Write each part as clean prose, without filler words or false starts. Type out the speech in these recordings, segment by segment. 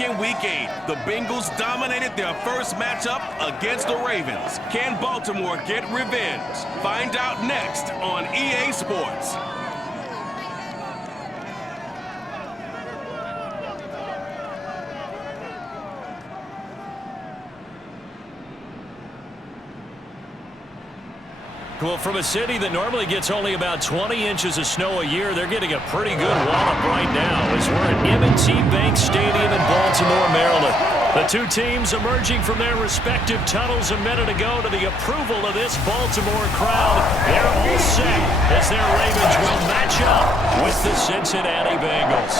back in Week 8. The Bengals dominated their first matchup against the Ravens. Can Baltimore get revenge? Find out next on EA Sports. Well, from a city that normally gets only about 20 inches of snow a year, they're getting a pretty good wallop right now as we're at M&T Bank Stadium in Baltimore, Maryland. The two teams emerging from their respective tunnels a minute ago to the approval of this Baltimore crowd. They're all set as their Ravens will match up with the Cincinnati Bengals.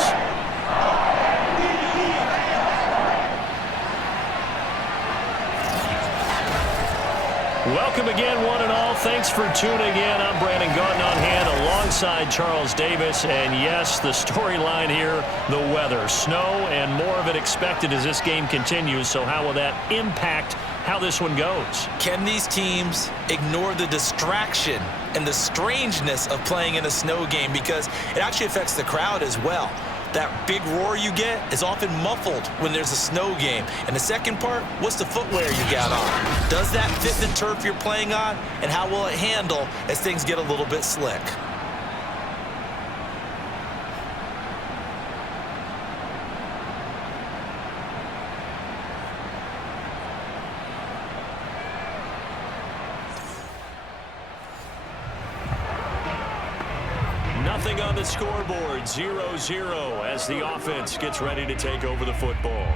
Welcome again, one and all. Thanks for tuning in. I'm Brandon Gautin on hand alongside Charles Davis. And yes, the storyline here, the weather. Snow and more of it expected as this game continues. So how will that impact how this one goes? Can these teams ignore the distraction and the strangeness of playing in a snow game? Because it actually affects the crowd as well. That big roar you get is often muffled when there's a snow game. And the second part, what's the footwear you got on? Does that fit the turf you're playing on? And how will it handle as things get a little bit slick? Nothing on the scoreboard, 0-0 as the offense gets ready to take over the football.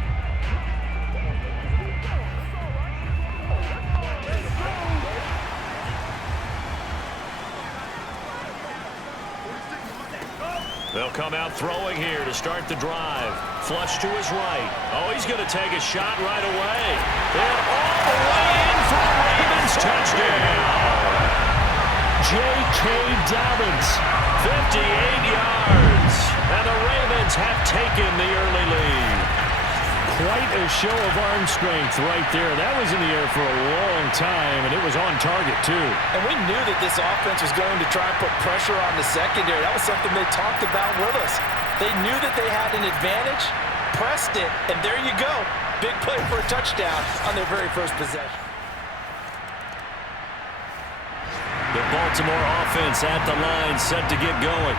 They'll come out throwing here to start the drive. Flush to his right. Oh, he's going to take a shot right away. They're all the way in for the Ravens touchdown. J.K. Dobbins, 58 yards, and the Ravens have taken the early lead. Quite a show of arm strength right there. That was in the air for a long time, and it was on target, too. And we knew that this offense was going to try and put pressure on the secondary. That was something they talked about with us. They knew that they had an advantage, pressed it, and there you go. Big play for a touchdown on their very first possession. The Baltimore offense at the line, set to get going.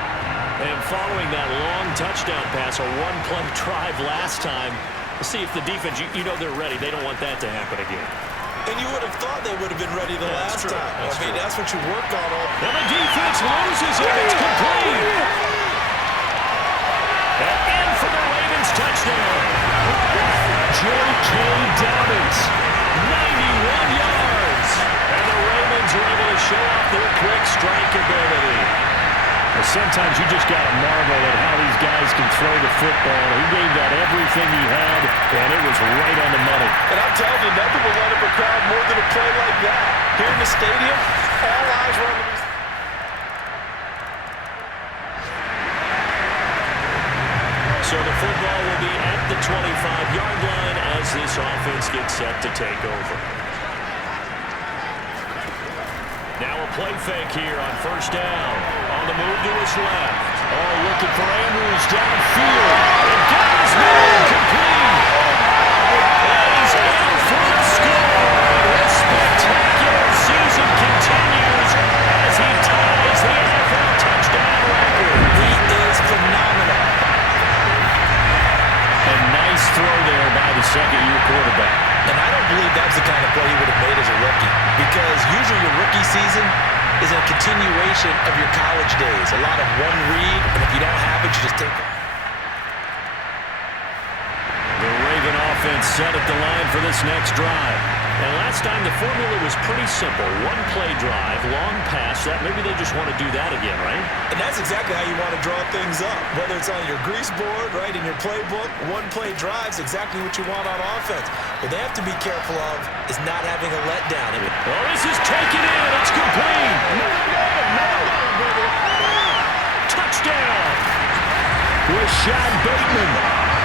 And following that long touchdown pass, a one-play drive last time, let's see if the defense, you know they're ready. They don't want that to happen again. And you would have thought they would have been ready the last time. I mean, that's what you work on all. And the defense loses it. It's complete. And in for the Ravens touchdown. J.K. Dobbins, 91 yards. And the Ravens are able to show off their quick strike ability. Well, sometimes you just got to marvel at how these guys can throw the football. He gave that everything he had, and it was right on the money. And I'm telling you, nothing will light up a crowd more than a play like that. Here in the stadium, all eyes were on the... So the football will be at the 25-yard line as this offense gets set to take over. Now a play fake here on first down. On the move to his left. Oh, looking for Andrews downfield. And got his man complete. And he's in for the score. His spectacular season continues as he ties the NFL touchdown record. He is phenomenal. A nice throw there by the second-year quarterback. And I don't believe that's the kind of play he would have made as a rookie. Because usually your rookie season is a continuation of your college days. A lot of one read, and if you don't have it, you just take it. The Raven offense set at the line for this next drive. And last time the formula was pretty simple. One play drive, long pass. That maybe they just want to do that again, right? And that's exactly how you want to draw things up. Whether it's on your grease board, right, in your playbook, one play drive's exactly what you want on offense. What they have to be careful of is not having a letdown. Oh, this is taken in. It's complete. Touchdown. Rashad Bateman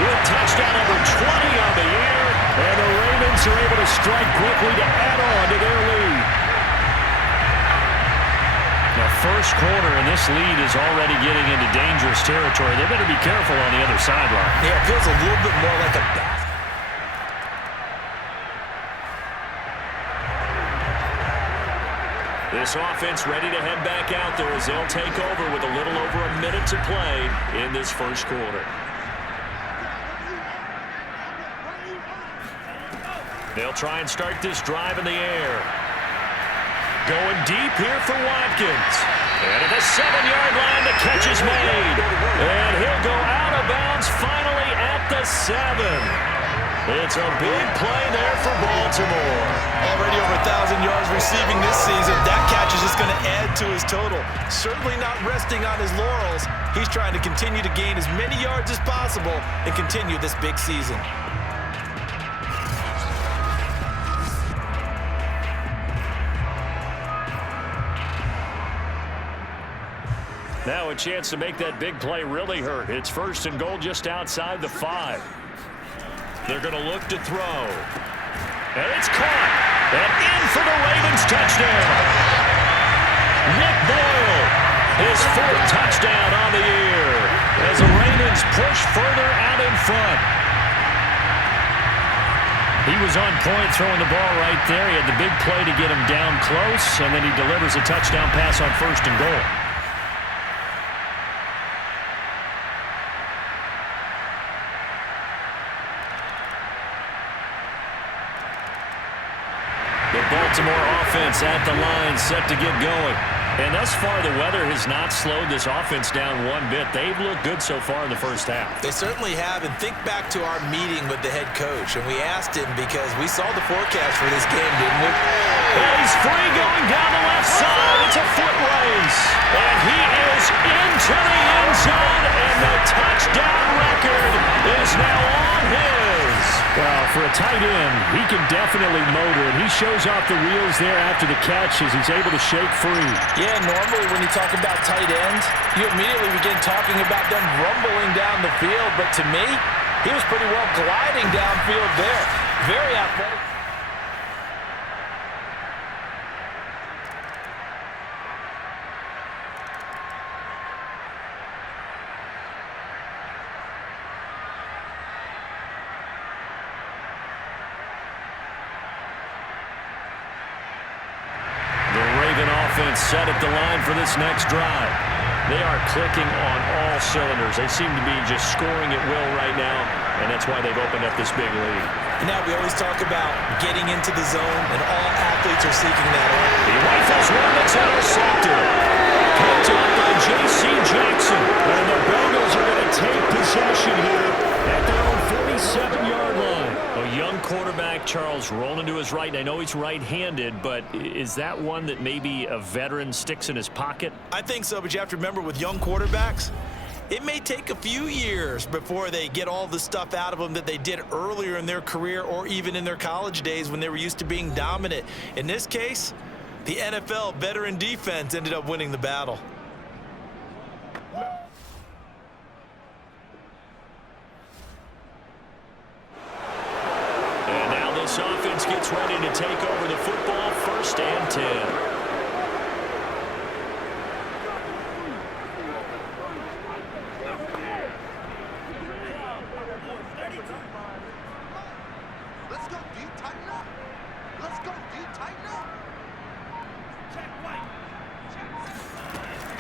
with touchdown number 20 on the year. And the Ravens are able to strike quickly to add on to their lead. Now first quarter, and this lead is already getting into dangerous territory. They better be careful on the other sideline. Yeah, it feels a little bit more like a basket. This offense ready to head back out there as they'll take over with a little over a minute to play in this first quarter. They'll try and start this drive in the air. Going deep here for Watkins. And at the 7-yard line, the catch is made. And he'll go out of bounds finally at the 7. It's a big play there for Baltimore. Already over 1,000 yards receiving this season. That catch is just going to add to his total. Certainly not resting on his laurels. He's trying to continue to gain as many yards as possible and continue this big season. Now a chance to make that big play really hurt. It's 1st and goal just outside the 5. They're going to look to throw. And it's caught. And in for the Ravens touchdown. Nick Boyle, his 4th touchdown on the year as the Ravens push further out in front. He was on point throwing the ball right there. He had the big play to get him down close, and then he delivers a touchdown pass on 1st and goal. Baltimore offense at the line, set to get going. And thus far, the weather has not slowed this offense down one bit. They've looked good so far in the first half. They certainly have. And think back to our meeting with the head coach. And we asked him because we saw the forecast for this game, didn't we? And he's free going down the left side. It's a foot race. And he is into the end zone. And the touchdown record is now on his. Well, for a tight end, he can definitely motor it. He shows off the wheels there after the catch as he's able to shake free. Yeah, normally when you talk about tight ends, you immediately begin talking about them rumbling down the field. But to me, he was pretty well gliding downfield there. Very athletic. Set at the line for this next drive. They are clicking on all cylinders. They seem to be just scoring at will right now, and that's why they've opened up this big lead. And now we always talk about getting into the zone, and all athletes are seeking that out. He rifles one that's intercepted. Picked up by J.C. Jackson. And the Bengals are going to take possession here at their own 47-yard line. A young quarterback, Charles, rolling to his right. And I know he's right-handed, but is that one that maybe a veteran sticks in his pocket? I think so, but you have to remember with young quarterbacks, it may take a few years before they get all the stuff out of them that they did earlier in their career or even in their college days when they were used to being dominant. In this case, the NFL veteran defense ended up winning the battle. And now this offense gets ready to take over the football, 1st and 10.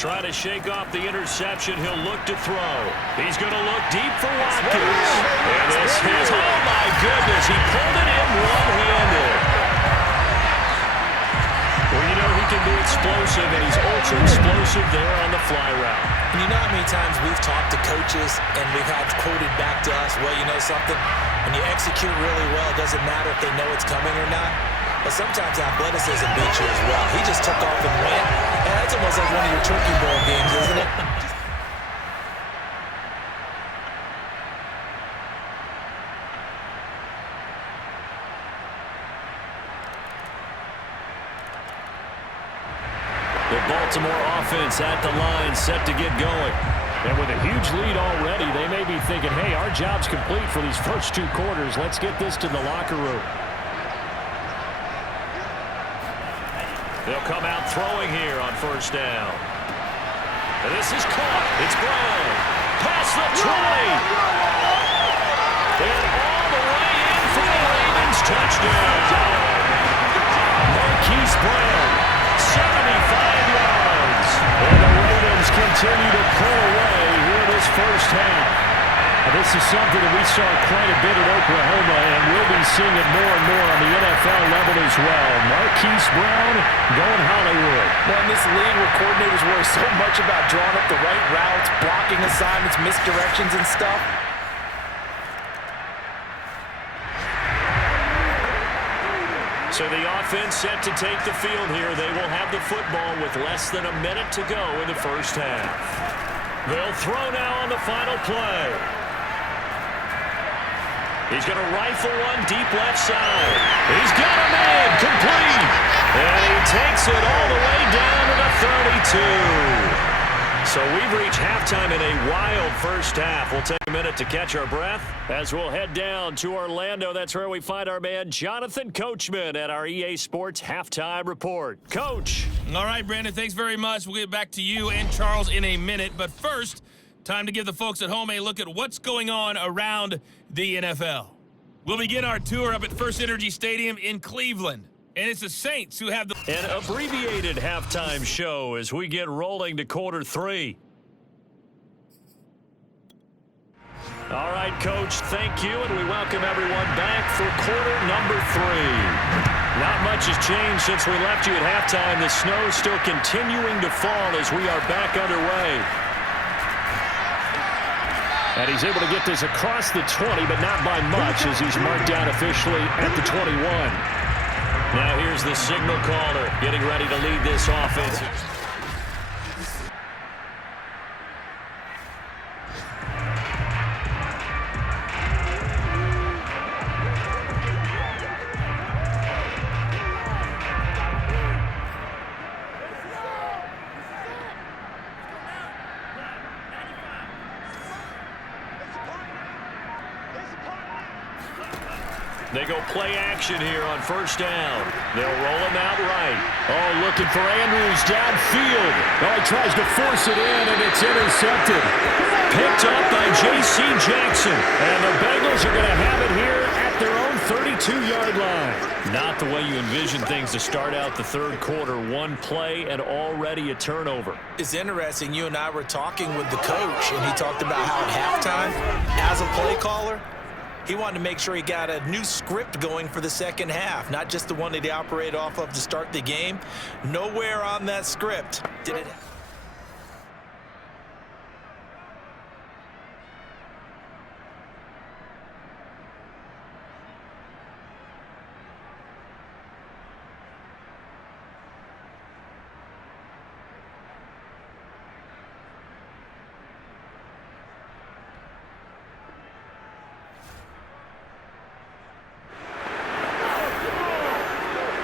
Trying to shake off the interception. He'll look to throw. He's going to look deep for Watkins. And this is, oh my goodness, he pulled it in one-handed. Well, you know he can be explosive, and he's ultra-explosive there on the fly route. And you know how many times we've talked to coaches and we've had quoted back to us, well, you know something? When you execute really well, it doesn't matter if they know it's coming or not. But sometimes athleticism beats you as well. He just took off and went. And that's almost like one of your turkey ball games, isn't it? The Baltimore offense at the line, set to get going. And with a huge lead already, they may be thinking, hey, our job's complete for these first 2 quarters. Let's get this to the locker room. They'll come out throwing here on 1st down. And this is caught. It's Brown. Past the 20. And all the way in for the Ravens. Touchdown. Marquise Brown, 75 yards. And the Ravens continue to pull away here this first half. This is something that we saw quite a bit at Oklahoma, and we'll be seeing it more and more on the NFL level as well. Marquise Brown going Hollywood. Well, in this league where coordinators worry so much about drawing up the right routes, blocking assignments, misdirections and stuff. So the offense set to take the field here. They will have the football with less than a minute to go in the first half. They'll throw now on the final play. He's going to rifle one deep left side. He's got a man complete. And he takes it all the way down to the 32. So we've reached halftime in a wild first half. We'll take a minute to catch our breath as we'll head down to Orlando. That's where we find our man Jonathan Coachman at our EA Sports Halftime Report. Coach. All right, Brandon, thanks very much. We'll get back to you and Charles in a minute. But first, time to give the folks at home a look at what's going on around the NFL. We'll begin our tour up at First Energy Stadium in Cleveland. And it's the Saints who have an abbreviated halftime show as we get rolling to quarter three. All right, Coach, thank you, and we welcome everyone back for quarter number three. Not much has changed since we left you at halftime. The snow is still continuing to fall as we are back underway. And he's able to get this across the 20, but not by much as he's marked down officially at the 21. Now here's the signal caller getting ready to lead this offense. They go play action here on first down. They'll roll him out right. Oh, looking for Andrews downfield. Oh, he tries to force it in, and it's intercepted. Picked up by J.C. Jackson. And the Bengals are going to have it here at their own 32-yard line. Not the way you envision things to start out the third quarter. One play and already a turnover. It's interesting. You and I were talking with the coach, and he talked about how at halftime, as a play caller, he wanted to make sure he got a new script going for the second half, not just the one that he operated off of to start the game. Nowhere on that script did it.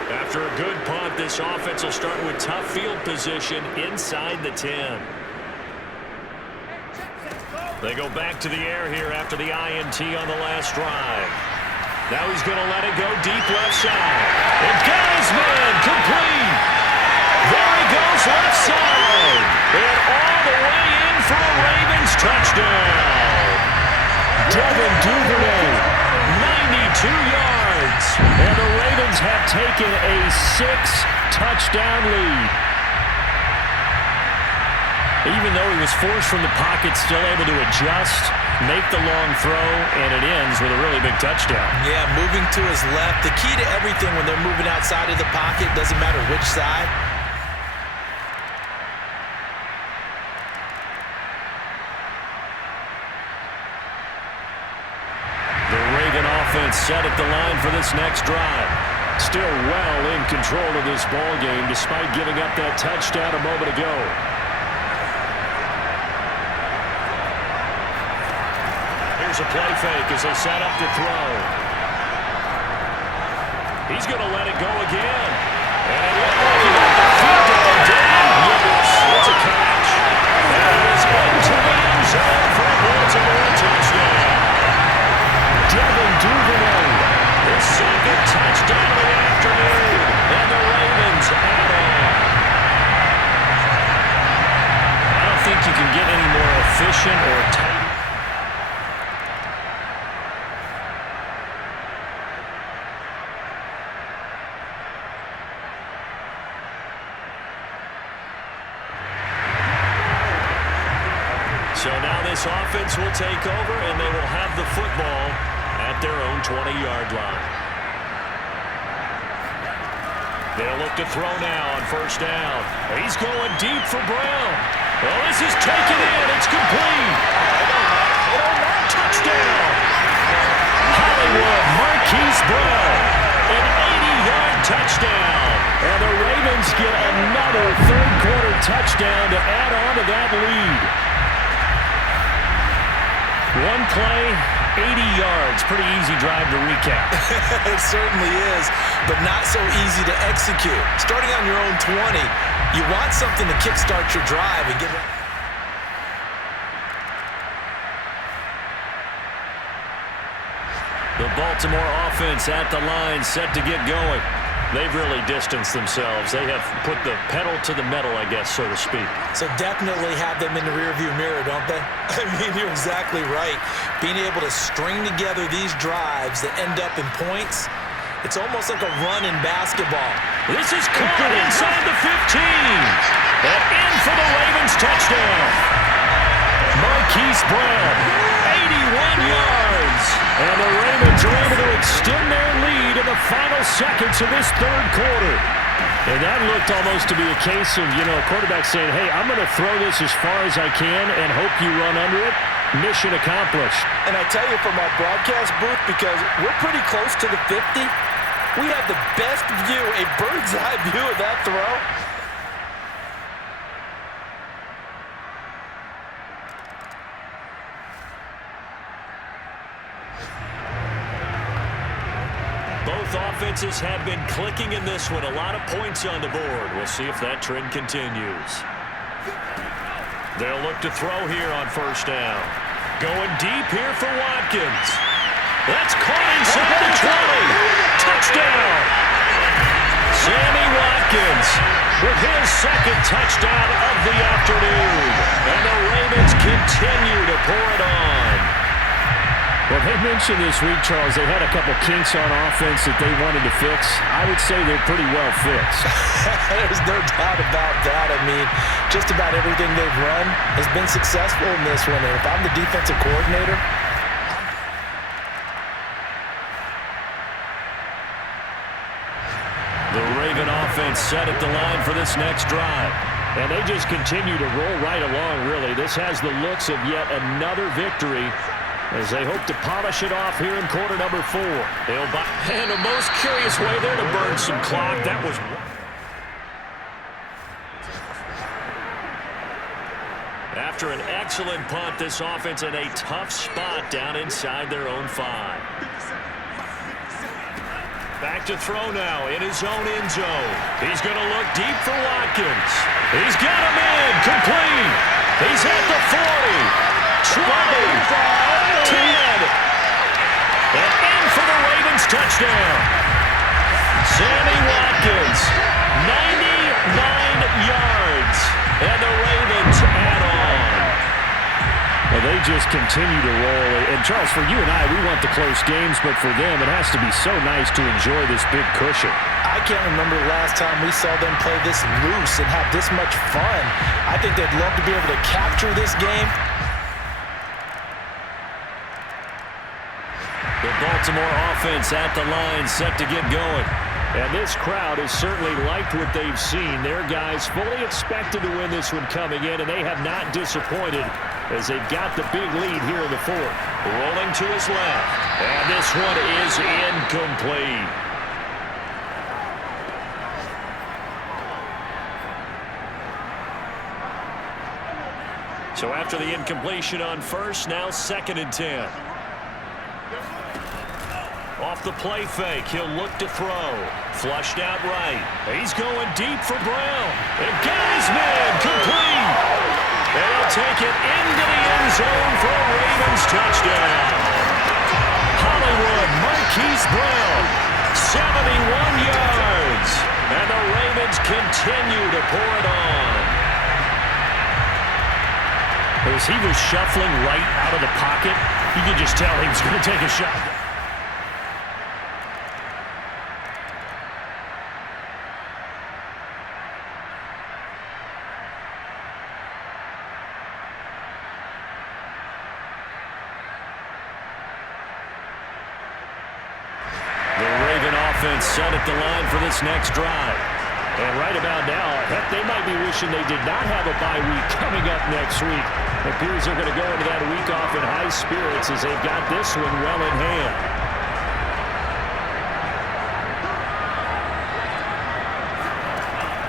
After a good punt, this offense will start with tough field position inside the 10. They go back to the air here after the INT on the last drive. Now he's going to let it go deep left side. And got his man complete. There he goes left side. And all the way in for a Ravens touchdown. Devin Duvernay, 92 yards. And the Ravens have taken a 6-touchdown lead. Even though he was forced from the pocket, still able to adjust, make the long throw, and it ends with a really big touchdown. Yeah, moving to his left. The key to everything when they're moving outside of the pocket, doesn't matter which side. The Raven offense set at the line for this next drive. Still well in control of this ball game despite giving up that touchdown a moment ago. Here's a play fake as they set up to throw. He's going to let it go again. And it looked like he got the feet down. Yes, it's a catch. And it is into the end zone for a Baltimore touchdown. Devin Duvernay, His second touchdown of the afternoon. And the Ravens add on. I don't think possession or take. So now this offense will take over, and they will have the football at their own 20-yard line. They'll look to throw now on first down. He's going deep for Brown. Well, this is taken in. It's complete. Touchdown. Hollywood, Marquise Brown. An 80-yard touchdown. And the Ravens get another third-quarter touchdown to add on to that lead. One play, 80 yards. Pretty easy drive to recap. It certainly is, but not so easy to execute. Starting on your own 20, you want something to kickstart your drive and give it. The Baltimore offense at the line, set to get going. They've really distanced themselves. They have put the pedal to the metal, I guess, so to speak. So definitely have them in the rearview mirror, don't they? I mean, you're exactly right. Being able to string together these drives that end up in points, it's almost like a run in basketball. This is caught inside the 15. And in for the Ravens touchdown. Marquise Brown, 81 yards. And the Ravens are able to extend their lead in the final seconds of this third quarter. And that looked almost to be a case of, a quarterback saying, hey, I'm going to throw this as far as I can and hope you run under it. Mission accomplished. And I tell you, from our broadcast booth, because we're pretty close to the 50, we have the best view, a bird's eye view of that throw. Both offenses have been clicking in this one. A lot of points on the board. We'll see if that trend continues. They'll look to throw here on first down. Going deep here for Watkins. That's caught inside the 20. Touchdown. Sammy Watkins with his second touchdown of the afternoon. And the Ravens continue to pour it on. Well, they mentioned this week, Charles, they had a couple kinks on offense that they wanted to fix. I would say they're pretty well fixed. There's no doubt about that. I mean, just about everything they've run has been successful in this one. And if I'm the defensive coordinator, the Raven offense set at the line for this next drive. And they just continue to roll right along, really. This has the looks of yet another victory as they hope to polish it off here in quarter number 4. And a most curious way there to burn some clock. That was... After an excellent punt, this offense in a tough spot down inside their own 5. Back to throw now in his own end zone. He's going to look deep for Watkins. He's got him in. Complete. He's at the 40. 20. 10. And in for the Ravens touchdown. Sammy Watkins, 99 yards. And the Ravens add on. Well, they just continue to roll. And, Charles, for you and I, we want the close games, but for them, it has to be so nice to enjoy this big cushion. I can't remember the last time we saw them play this loose and have this much fun. I think they'd love to be able to capture this game. The Baltimore offense at the line, set to get going. And this crowd has certainly liked what they've seen. Their guys fully expected to win this one coming in, and they have not disappointed as they've got the big lead here in the 4th. Rolling to his left. And this one is incomplete. So after the incompletion on first, now 2nd and 10. Off the play fake, he'll look to throw. Flushed out right. He's going deep for Brown. And got his man, complete. And he'll take it into the end zone for a Ravens touchdown. Hollywood, Marquise Brown, 71 yards. And the Ravens continue to pour it on. As he was shuffling right out of the pocket, you could just tell he was going to take a shot. Set at the line for this next drive. And right about now, heck, they might be wishing they did not have a bye week coming up next week. It appears they're going to go into that week off in high spirits as they've got this one well in hand.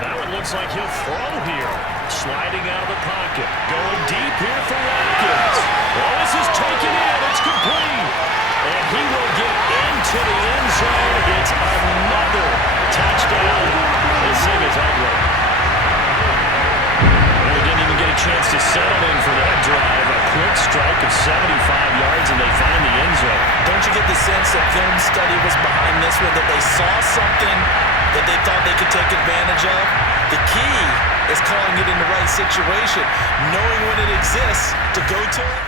That one looks like he'll throw here. Sliding out of the pocket. Going deep here for Watkins. Oh, this is taken in. It's complete. And he will get into the end zone. It's another touchdown. This thing is ugly. And they didn't even get a chance to settle in for that drive. A quick strike of 75 yards, and they find the end zone. Don't you get the sense that film study was behind this one, that they saw something that they thought they could take advantage of? The key is calling it in the right situation, knowing when it exists to go to it.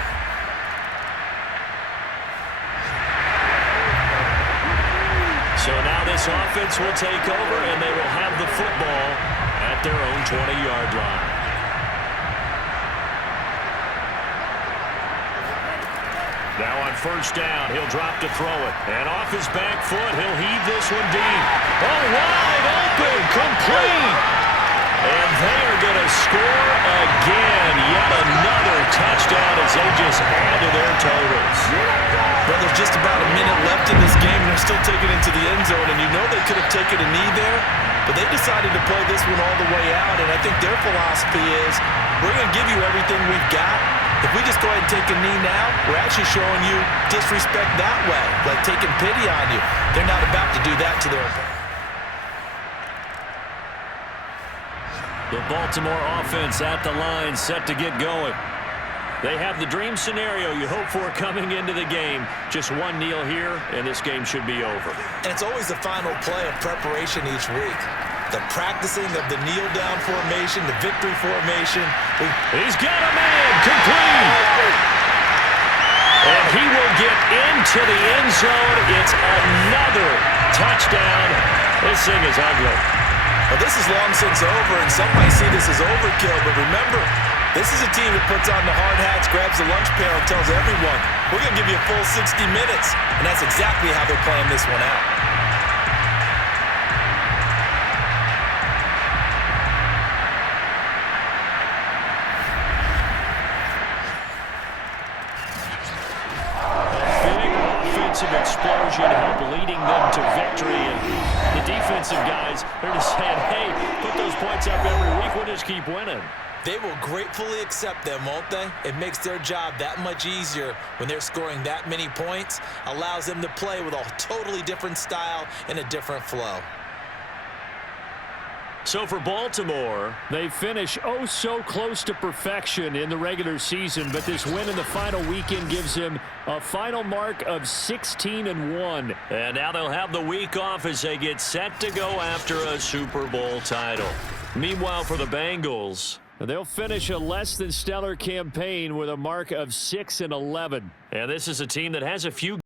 So now this offense will take over, and they will have the football at their own 20-yard line. Now on first down, he'll drop to throw it. And off his back foot, he'll heave this one deep. Oh, wide open, complete. And they are going to score again. Yet another touchdown as they just add to their totals. Well, there's just about a minute left in this game, and they're still taking it into the end zone. And you know they could have taken a knee there, but they decided to play this one all the way out. And I think their philosophy is, we're going to give you everything we've got. If we just go ahead and take a knee now, we're actually showing you disrespect that way, like taking pity on you. They're not about to do that to their opponent. The Baltimore offense at the line, set to get going. They have the dream scenario you hope for coming into the game. Just one kneel here, and this game should be over. And it's always the final play of preparation each week. The practicing of the kneel-down formation, the victory formation. He's got a man, complete. And he will get into the end zone. It's another touchdown. This thing is ugly. Well, this is long since over, and some might see this as overkill, but remember, this is a team that puts on the hard hats, grabs the lunch pail, and tells everyone, we're going to give you a full 60 minutes. And that's exactly how they're playing this one out. Big offensive explosion help leading them to victory. And the defensive guys, they're just saying, hey, put those points up every week. We'll just keep winning. They will gratefully accept them, won't they? It makes their job that much easier when they're scoring that many points. Allows them to play with a totally different style and a different flow. So for Baltimore, they finish oh so close to perfection in the regular season, but this win in the final weekend gives them a final mark of 16-1. And now they'll have the week off as they get set to go after a Super Bowl title. Meanwhile, for the Bengals, they'll finish a less than stellar campaign with a mark of 6-11. And this is a team that has a few